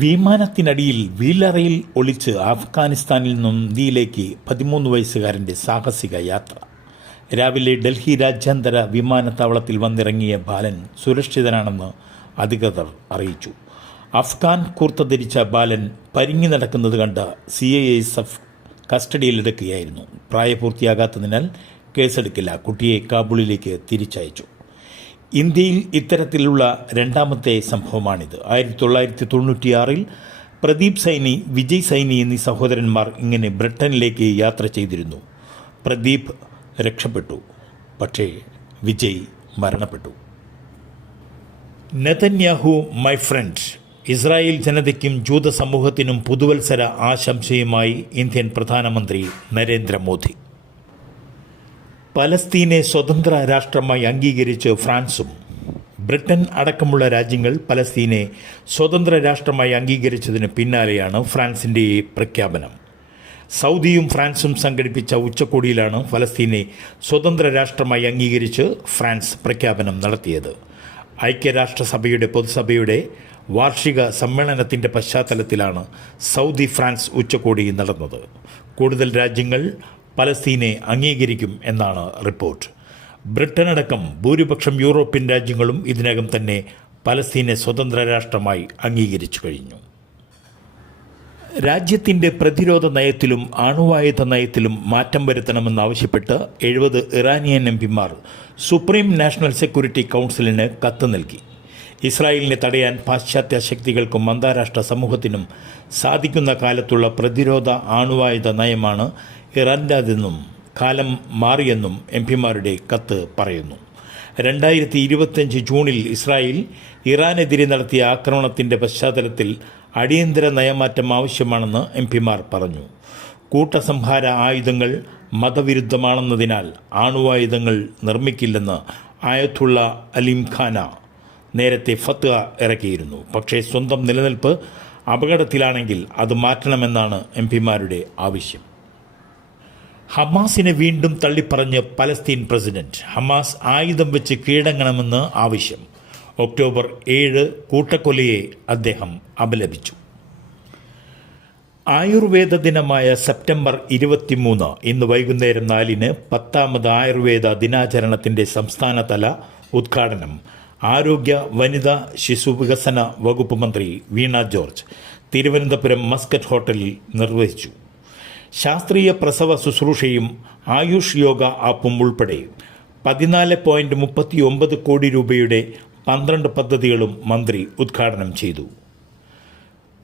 വിമാനത്തിനടിയിൽ വീലറയിൽ ഒളിച്ച് അഫ്ഗാനിസ്ഥാനിൽ നിന്നും ഇന്ത്യയിലേക്ക് പതിമൂന്ന് വയസ്സുകാരന്റെ സാഹസിക യാത്ര. രാവിലെ ഡൽഹി രാജ്യാന്തര വിമാനത്താവളത്തിൽ വന്നിറങ്ങിയ ബാലൻ സുരക്ഷിതനാണെന്ന് അധികൃതർ അറിയിച്ചു. അഫ്ഗാൻ കൂർത്ത ധരിച്ച ബാലൻ പരിങ്ങി നടക്കുന്നത് കണ്ട സി ഐ എസ് എഫ് കസ്റ്റഡിയിലെടുക്കുകയായിരുന്നു. പ്രായപൂർത്തിയാകാത്തതിനാൽ കേസെടുക്കില്ല. കുട്ടിയെ കാബൂളിലേക്ക് തിരിച്ചയച്ചു. ഇന്ത്യയിൽ ഇത്തരത്തിലുള്ള രണ്ടാമത്തെ സംഭവമാണിത്. ആയിരത്തി തൊള്ളായിരത്തി തൊണ്ണൂറ്റിയാറിൽ പ്രദീപ് സൈനി വിജയ് സൈനി എന്നീ സഹോദരന്മാർ ഇങ്ങനെ ബ്രിട്ടനിലേക്ക് യാത്ര ചെയ്തിരുന്നു. പ്രദീപ് രക്ഷപ്പെട്ടു. പക്ഷേ വിജയ് മരണപ്പെട്ടു. നെതന്യാഹു മൈ ഫ്രണ്ട് ഇസ്രായേൽ ജനതയ്ക്കും ജൂത സമൂഹത്തിനും പുതുവത്സര ആശംസയുമായി ഇന്ത്യൻ പ്രധാനമന്ത്രി നരേന്ദ്രമോദി. പലസ്തീനെ സ്വതന്ത്ര രാഷ്ട്രമായി അംഗീകരിച്ച് ഫ്രാൻസും ബ്രിട്ടൻ അടക്കമുള്ള രാജ്യങ്ങൾ പലസ്തീനെ സ്വതന്ത്ര രാഷ്ട്രമായി അംഗീകരിച്ചതിന് പിന്നാലെയാണ് ഫ്രാൻസിന്റെ പ്രഖ്യാപനം. സൗദിയും ഫ്രാൻസും സംഘടിപ്പിച്ച ഉച്ചകോടിയിലാണ് ഫലസ്തീനെ സ്വതന്ത്ര രാഷ്ട്രമായി അംഗീകരിച്ച് ഫ്രാൻസ് പ്രഖ്യാപനം നടത്തിയത്. ഐക്യരാഷ്ട്രസഭയുടെ പൊതുസഭയുടെ വാർഷിക സമ്മേളനത്തിന്റെ പശ്ചാത്തലത്തിലാണ് സൗദി ഫ്രാൻസ് ഉച്ചകോടി നടന്നത്. കൂടുതൽ രാജ്യങ്ങൾ പലസ്തീനെ അംഗീകരിക്കും എന്നാണ് റിപ്പോർട്ട്. ബ്രിട്ടനടക്കം ഭൂരിപക്ഷം യൂറോപ്യൻ രാജ്യങ്ങളും ഇതിനകം തന്നെ പലസ്തീനെ സ്വതന്ത്ര രാഷ്ട്രമായി അംഗീകരിച്ചു കഴിഞ്ഞു. രാജ്യത്തിന്റെ പ്രതിരോധ നയത്തിലും അണുവായുധ നയത്തിലും മാറ്റം വരുത്തണമെന്നാവശ്യപ്പെട്ട് എഴുപത് ഇറാനിയൻ എം പിമാർ സുപ്രീം നാഷണൽ സെക്യൂരിറ്റി കൗൺസിലിന് കത്ത് നൽകി. ഇസ്രായേലിനെ തടയാൻ പാശ്ചാത്യ ശക്തികൾക്കും അന്താരാഷ്ട്ര സമൂഹത്തിനും സാധിക്കുന്ന കാലത്തുള്ള പ്രതിരോധ ആണുവായുധ നയമാണ് ഇറാന്റെതെന്നും കാലം മാറിയെന്നും എം പിമാരുടെ കത്ത് പറയുന്നു. രണ്ടായിരത്തി ഇരുപത്തിയഞ്ച് ജൂണിൽ ഇസ്രായേൽ ഇറാനെതിരെ നടത്തിയ ആക്രമണത്തിന്റെ പശ്ചാത്തലത്തിൽ അടിയന്തര നയമാറ്റം ആവശ്യമാണെന്ന് എം പിമാർ പറഞ്ഞു. കൂട്ടസംഹാര ആയുധങ്ങൾ മതവിരുദ്ധമാണെന്നതിനാൽ ആണുവായുധങ്ങൾ നിർമ്മിക്കില്ലെന്ന് ആയത്തുള്ള അലിംഖാന നേരത്തെ ഫത്വ ഇറക്കിയിരുന്നു. പക്ഷേ സ്വന്തം നിലനിൽപ്പ് അപകടത്തിലാണെങ്കിൽ അത് മാറ്റണമെന്നാണ് എം പിമാരുടെ ആവശ്യം. ഹമാസിനെ വീണ്ടും തള്ളിപ്പറഞ്ഞ് പലസ്തീൻ പ്രസിഡന്റ്. ഹമാസ് ആയുധം വെച്ച് കീഴടങ്ങണമെന്ന് ആവശ്യം. ഒക്ടോബർ ഏഴ് കൂട്ടക്കൊലയെ അദ്ദേഹം അപലപിച്ചു. ആയുർവേദ ദിനമായ സെപ്റ്റംബർ ഇരുപത്തിമൂന്ന് ഇന്ന് വൈകുന്നേരം നാലിന് പത്താമത് ആയുർവേദ ദിനാചരണത്തിന്റെ സംസ്ഥാനതല ഉദ്ഘാടനം. ആരോഗ്യ വനിതാ ശിശു വികസന വകുപ്പ് മന്ത്രി വീണ ജോർജ് തിരുവനന്തപുരം മസ്കറ്റ് ഹോട്ടലിൽ നിർവഹിച്ചു. ശാസ്ത്രീയ പ്രസവ ശുശ്രൂഷയും ആയുഷ് യോഗ ആപ്പും ഉൾപ്പെടെ പതിനാല് പോയിന്റ് മുപ്പത്തി ഒമ്പത് കോടി രൂപയുടെ പന്ത്രണ്ട് പദ്ധതികളും മന്ത്രി ഉദ്ഘാടനം ചെയ്തു.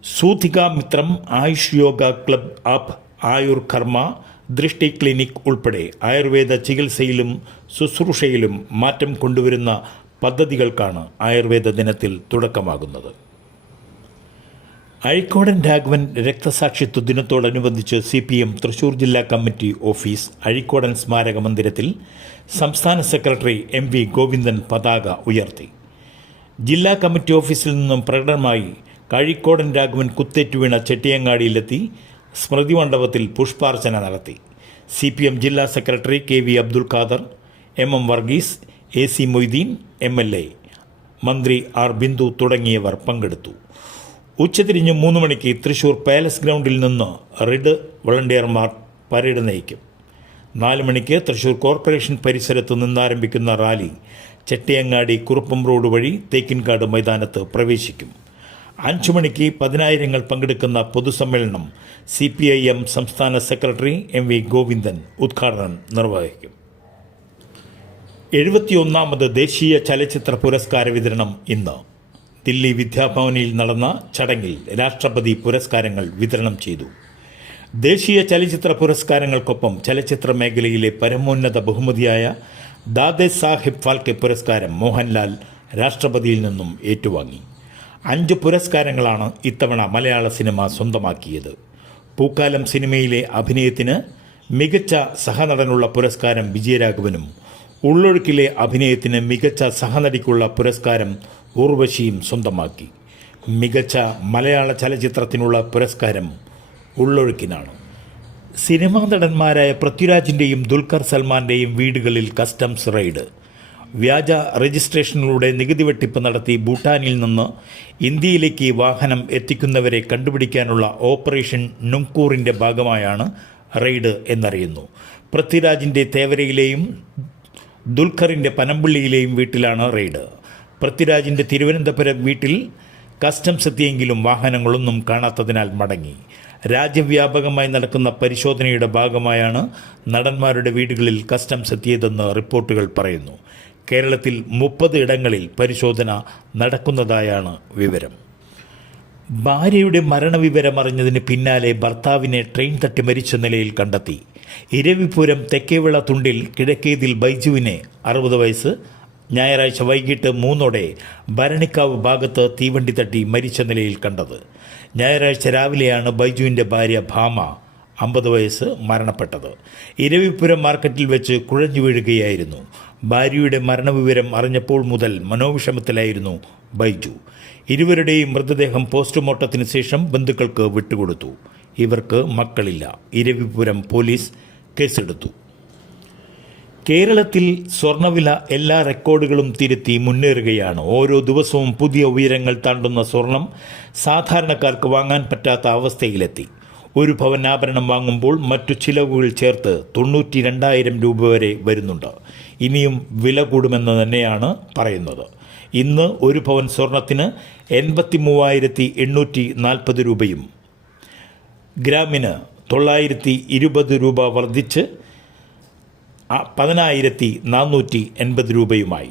Soothika Mithram Ayush yoga club app Ayur Karma Drishti clinic ഉൾപ്പെടെ ആയുർവേദ ചികിത്സയിലും ശുശ്രൂഷയിലും മാറ്റം കൊണ്ടുവരുന്ന പദ്ധതികൾക്കാണ് ആയുർവേദ ദിനത്തിൽ തുടക്കമാകുന്നത്. അഴീക്കോടൻ രാഘവൻ രക്തസാക്ഷിത്വ ദിനത്തോടനുബന്ധിച്ച് സി പി എം തൃശൂർ ജില്ലാ കമ്മിറ്റി ഓഫീസ് അഴിക്കോടൻ സ്മാരക മന്ദിരത്തിൽ സംസ്ഥാന സെക്രട്ടറി എം വി ഗോവിന്ദൻ പതാക ഉയർത്തി. ജില്ലാ കമ്മിറ്റി ഓഫീസിൽ നിന്നും പ്രകടനമായി കഴിക്കോടൻ രാഘവൻ കുത്തേറ്റു വീണ ചെട്ടിയങ്ങാടിയിലെത്തി സ്മൃതി മണ്ഡപത്തിൽ പുഷ്പാർച്ചന നടത്തി. സി പി എം ജില്ലാ secretary K V Abdul Khader M M Varghese A C Moideen M L A മന്ത്രി ആർ ബിന്ദു തുടങ്ങിയവർ പങ്കെടുത്തു. ഉച്ചതിരിഞ്ഞ് മൂന്ന് മണിക്ക് തൃശൂർ പാലസ് ഗ്രൗണ്ടിൽ നിന്ന് റെഡ് വളണ്ടിയർമാർ പരേഡ് നയിക്കും. നാല് മണിക്ക് തൃശൂർ കോർപ്പറേഷൻ പരിസരത്ത് നിന്നാരംഭിക്കുന്ന റാലി ചെട്ടിയങ്ങാടി കുറുപ്പം റോഡ് വഴി തേക്കിൻകാട് മൈതാനത്ത് പ്രവേശിക്കും. അഞ്ചു മണിക്ക് പതിനായിരങ്ങൾ പങ്കെടുക്കുന്ന പൊതുസമ്മേളനം സി പി ഐ എം സംസ്ഥാന സെക്രട്ടറി എം വി ഗോവിന്ദൻ ഉദ്ഘാടനം നിർവഹിക്കും. എഴുപത്തിയൊന്നാമത് ദേശീയ ചലച്ചിത്ര പുരസ്കാര വിതരണം ഇന്ന്. ദില്ലി വിദ്യാഭവനിൽ നടന്ന ചടങ്ങിൽ രാഷ്ട്രപതി പുരസ്കാരങ്ങൾ വിതരണം ചെയ്തു. ദേശീയ ചലച്ചിത്ര പുരസ്കാരങ്ങൾക്കൊപ്പം ചലച്ചിത്ര മേഖലയിലെ പരമോന്നത ബഹുമതിയായ ദാദേ സാഹിബ് ഫാൽക്കെ പുരസ്കാരം മോഹൻലാൽ രാഷ്ട്രപതിയിൽ നിന്നും ഏറ്റുവാങ്ങി. അഞ്ച് പുരസ്കാരങ്ങളാണ് ഇത്തവണ മലയാള സിനിമ സ്വന്തമാക്കിയത്. പൂക്കാലം സിനിമയിലെ അഭിനയത്തിന് മികച്ച സഹനടനുള്ള പുരസ്കാരം വിജയരാഘവനും ഉള്ളൊഴുക്കിലെ അഭിനയത്തിന് മികച്ച സഹനടിക്കുള്ള പുരസ്കാരം ഊർവശിയും സ്വന്തമാക്കി. മികച്ച മലയാള ചലച്ചിത്രത്തിനുള്ള പുരസ്കാരം ഉള്ളൊഴുക്കിനാണ്. സിനിമാ നടന്മാരായ പൃഥ്വിരാജിന്റെയും ദുൽഖർ സൽമാന്റെയും വീടുകളിൽ കസ്റ്റംസ് റെയ്ഡ്. വ്യാജ രജിസ്ട്രേഷനിലൂടെ നികുതി വെട്ടിപ്പ് നടത്തി ഭൂട്ടാനിൽ നിന്ന് ഇന്ത്യയിലേക്ക് വാഹനം എത്തിക്കുന്നവരെ കണ്ടുപിടിക്കാനുള്ള ഓപ്പറേഷൻ നുങ്കൂറിന്റെ ഭാഗമായാണ് റെയ്ഡ് എന്നറിയുന്നു. പൃഥ്വിരാജിന്റെ തേവരയിലെയും ദുൽഖറിന്റെ പനമ്പള്ളിയിലെയും വീട്ടിലാണ് റെയ്ഡ്. പൃഥ്വിരാജിന്റെ തിരുവനന്തപുരം വീട്ടിൽ കസ്റ്റംസ് എത്തിയെങ്കിലും വാഹനങ്ങളൊന്നും കാണാത്തതിനാൽ മടങ്ങി. രാജ്യവ്യാപകമായി നടക്കുന്ന പരിശോധനയുടെ ഭാഗമായാണ് നടന്മാരുടെ വീടുകളിൽ കസ്റ്റംസ് എത്തിയതെന്ന് റിപ്പോർട്ടുകൾ പറയുന്നു. കേരളത്തിൽ മുപ്പത് ഇടങ്ങളിൽ പരിശോധന നടക്കുന്നതായാണ് വിവരം. ഭാര്യയുടെ മരണവിവരം അറിഞ്ഞതിന് പിന്നാലെ ഭർത്താവിനെ ട്രെയിൻ തട്ടി മരിച്ച നിലയിൽ കണ്ടെത്തി. ഇരവിപുരം തെക്കേവിള തുണ്ടിൽ കിഴക്കേതിൽ ബൈജുവിനെ അറുപത് വയസ്സ് ഞായറാഴ്ച വൈകിട്ട് മൂന്നോടെ ഭരണിക്കാവ് ഭാഗത്ത് തീവണ്ടി തട്ടി മരിച്ച നിലയിൽ കണ്ടത്. ഞായറാഴ്ച രാവിലെയാണ് ബൈജുവിന്റെ ഭാര്യ ഭാമ അമ്പത് വയസ്സ് മരണപ്പെട്ടത്. ഇരവിപുരം മാർക്കറ്റിൽ വെച്ച് കുഴഞ്ഞു വീഴുകയായിരുന്നു. ഭാര്യയുടെ മരണവിവരം അറിഞ്ഞപ്പോൾ മുതൽ മനോവിഷമത്തിലായിരുന്നു ബൈജു. ഇരുവരുടെയും മൃതദേഹം പോസ്റ്റ്മോർട്ടത്തിന് ശേഷം ബന്ധുക്കൾക്ക് വിട്ടുകൊടുത്തു. ഇവർക്ക് മക്കളില്ല. ഇരവിപുരം പോലീസ് കേസെടുത്തു. കേരളത്തിൽ സ്വർണവില എല്ലാ റെക്കോർഡുകളും തിരുത്തി മുന്നേറുകയാണ്. ഓരോ ദിവസവും പുതിയ ഉയരങ്ങൾ താണ്ടുന്ന സ്വർണം സാധാരണക്കാർക്ക് വാങ്ങാൻ പറ്റാത്ത അവസ്ഥയിലെത്തി. ഒരു ഭവനാഭരണം വാങ്ങുമ്പോൾ മറ്റു ചിലവുകൾ ചേർത്ത് തൊണ്ണൂറ്റി രണ്ടായിരം രൂപ വരെ വരുന്നുണ്ട്. ഇനിയും വില കൂടുമെന്ന് തന്നെയാണ് പറയുന്നത്. ഇന്ന് ഒരു ഭവൻ സ്വർണത്തിന് എൺപത്തി മൂവായിരത്തി എണ്ണൂറ്റി നാൽപ്പത് രൂപയും ഗ്രാമിന് തൊള്ളായിരത്തി ഇരുപത് രൂപ വർദ്ധിച്ച് പതിനായിരത്തി നാനൂറ്റി എൺപത് രൂപയുമായി.